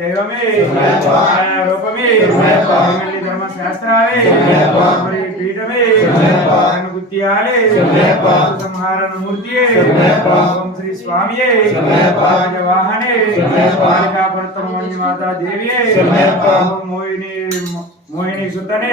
దైవమే రూపమే మళ్ళీ ధర్మ శాస్త్రాలే మరి పీఠమే ఆయన గుత్తియాలే సంహారణ మూర్తియే శ్రీ స్వామియే మాతా దేవియే మోహిని మోహిని సుతనే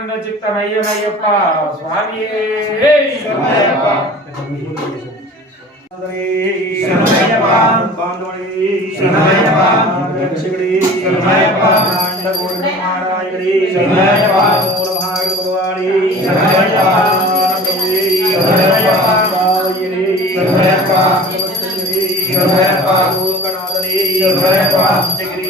ಆನಂದ ಚಿತ್ತನಯ್ಯನಯ್ಯಪ್ಪ ಸ್ವಾಮಿಯೇ ಭಗವಾನಿ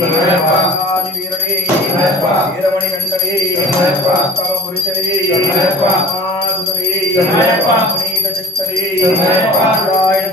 வீரனே வீரமணி வெண்டனே தவ புருஷனே மாதுதனே புனீத சித்தனே ராயண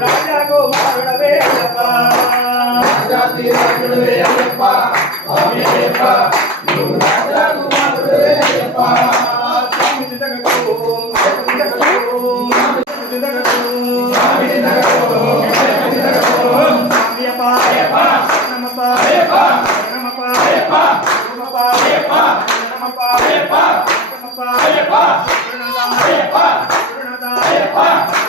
రాజా గోమారుడవే అయ్యప్ప. వస్తున్నాడు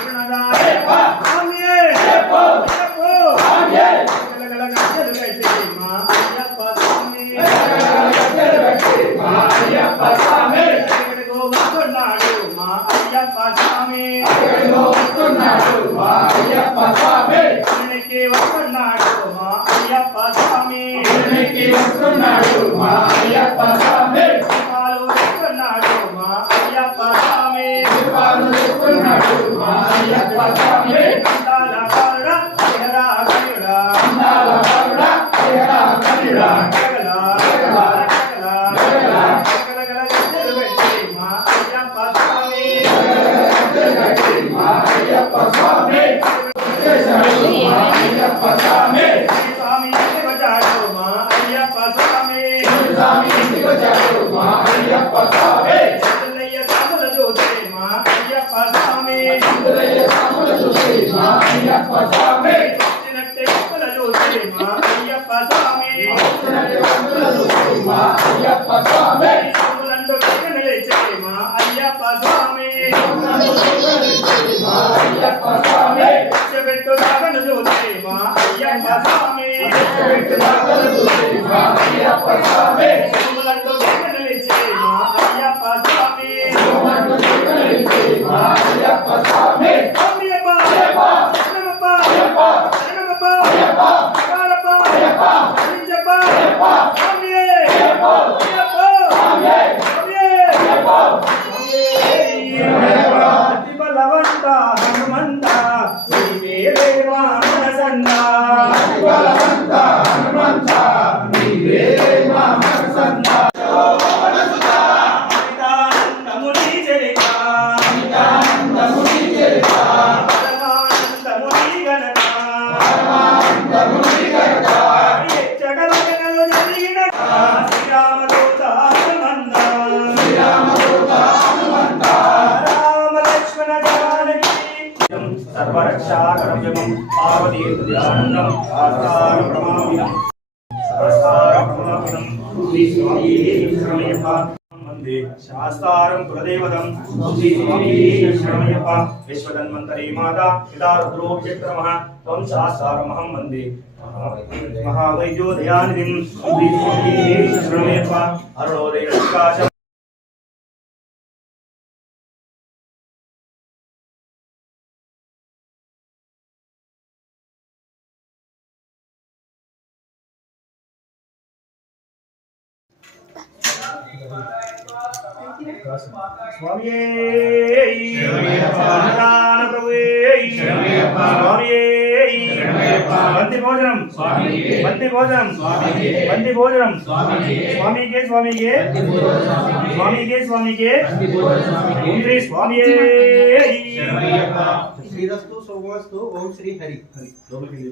అయ్యప్ప స్వామి. అయ్యప్ప స్వామి పెట్టు భగవతి ధ్యానం ఆస్తారం ప్రమామినం శాస్త్రారం ప్రమామినం శ్రీ స్వామి శరణయ్యప్ప వందే శాస్త్రారం కులదేవతం శ్రీ స్వామి சுவாமியே சரணான பிரபுவே சுவாமியே बंदी भोजनम बंदी भोजनम भोजनम स्वामी के स्वामी के स्वामी के स्वामी के श्री स्वामी श्रीरस्तु सोमस्तु ओम श्री हरि हरि दोनों के लिए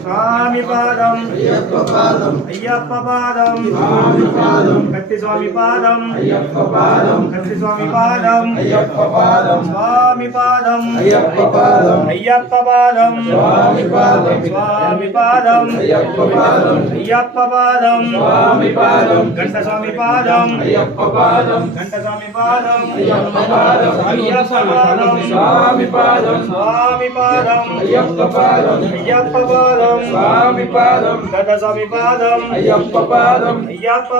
சுவாமி பாதம் ஐயப்ப பாதம் ஐயப்ப பாதம் சுவாமி பாதம் கத்தி சுவாமி பாதம் ஐயப்ப பாதம் கத்தி சுவாமி பாதம் ஐயப்ப பாதம் சுவாமி பாதம் ஐயப்ப பாதம் ஐயப்ப பாதம் சுவாமி பாதம் சுவாமி பாதம் ஐயப்ப பாதம் ஐயப்ப பாதம் சுவாமி பாதம் கண்ட சுவாமி பாதம் ஐயப்ப பாதம் கண்ட சுவாமி பாதம் ஐயப்ப பாதம் ஐயப்ப பாதம் சுவாமி பாதம் சுவாமி பாதம் ஐயப்ப పాదం. అయ్యప్ప పాదం. స్వామి పాదం. గంట స్వామి పాదం. అయ్యప్ప పాదం. అయ్యప్ప